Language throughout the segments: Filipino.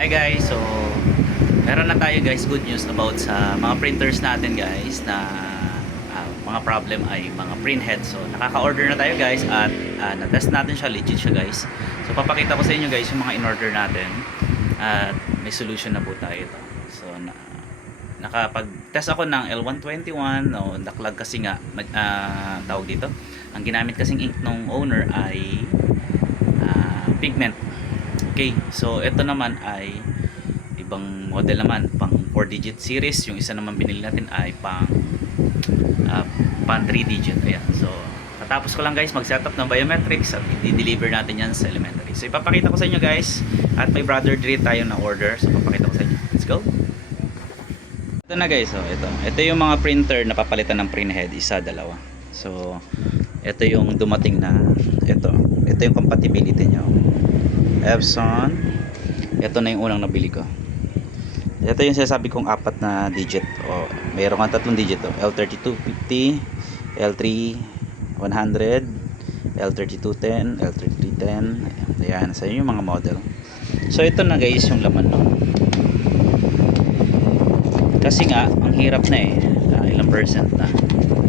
Hi guys, so meron na tayo guys good news about sa mga printers natin guys na mga problem ay mga print head. So nakaka-order na tayo guys at na-test natin siya, legit siya guys. So papakita ko sa inyo guys yung mga in-order natin at may solution na po tayo ito. So nakapag-test ako ng L121, no, naklag kasi nga tawag dito. Ang ginamit kasing ink ng owner ay pigment. Okay, so ito naman ay ibang model naman, pang 4-digit series. Yung isa naman binili natin ay pang 3-digit. Ayan. So katapos ko lang guys mag-setup ng biometrics at i-deliver natin yan sa elementary. So ipapakita ko sa inyo guys, at may brother Dre tayo na order. So ipapakita ko sa inyo. Let's go. Ito na guys, so ito yung mga printer na papalitan ng print head, isa, dalawa. So ito yung dumating na ito yung compatibility niya. Epson. Ito na yung unang nabili ko. Ito yung sinasabi kong apat na digit. Mayroon kang tatlong digit. L3250, L3100, L3210, L3310. Ayan, sa yung mga model. So ito na guys yung laman no. Kasi nga ang hirap na ilang percent na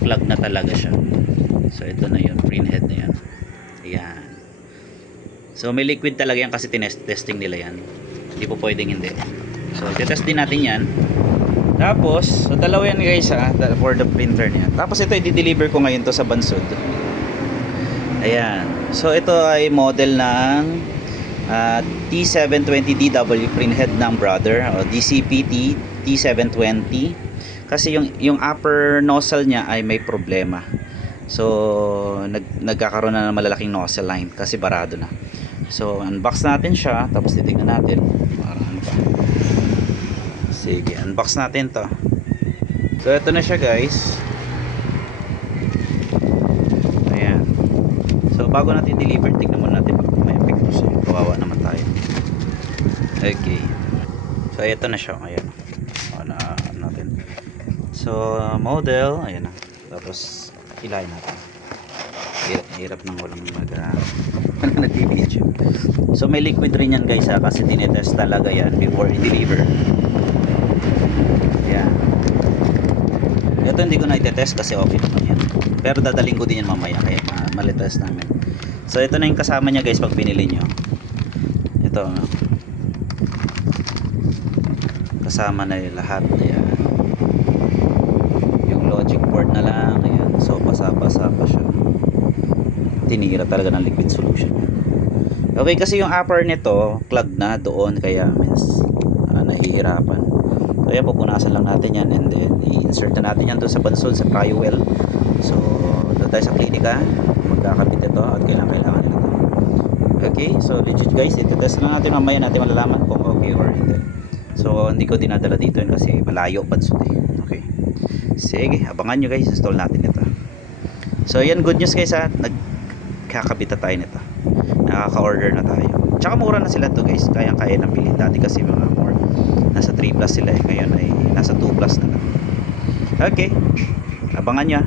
plug na talaga siya. So ito na yun, print head na yan. Ayan. So may liquid talaga yan kasi testing nila yan. Hindi po pwedeng hindi. So i-test din natin yan. Tapos, so dalawa yan guys for the printer niya. Tapos ito i-deliver ko ngayon to sa Bansud. Ayan. So ito ay model ng T720DW print head ng brother, o DCP T720. Kasi yung upper nozzle niya ay may problema. So nagkakaroon na ng malalaking nozzle line kasi barado na. So unbox natin siya, tapos titignan natin para ano pa. Sige, unbox natin to. So ito na siya guys. Ayan. So bago natin deliver, tignan muna natin kung may epekto siya. Kawawa naman tayo. Okay. So ito na siya. Ayan. Ano natin. So model, ayan na. Tapos hilahin natin. Hirap ng walang nag-video. So may liquid rin yan guys kasi tinetest talaga yan before i-deliver. Ayan. Ito hindi ko na i-test kasi okay naman yan. Pero dadaling ko din yan mamaya kaya malitest namin. So ito na yung kasama niya guys pag binili nyo. Ito kasama na yung lahat. Ayan. Yung logic board na lang. Ayan. So basa-basa pa siya. Tinira talaga ng liquid solution. Okay, kasi yung upper nito plug na doon kaya means nahihirapan. So yan, pupunasan lang natin yan and then i-insert na natin yan doon sa Bansud, sa Priowell. So doon tayo sa klinika magkakabit ito at kailangan nila ito. Okay, so legit guys, ito-test na natin, mamaya natin malalaman kung okay or hindi. So hindi ko dinadala dito yun kasi malayo Bansud Okay, sige, abangan nyo guys, install natin ito. So yan, good news guys nagkakabit na tayo nito, nakaka-order na tayo, tsaka mura na sila to guys, kayang-kaya ng bilhin. Dati kasi mga more nasa 3 plus sila ngayon ay nasa 2 plus na lang. Okay, abangan nyo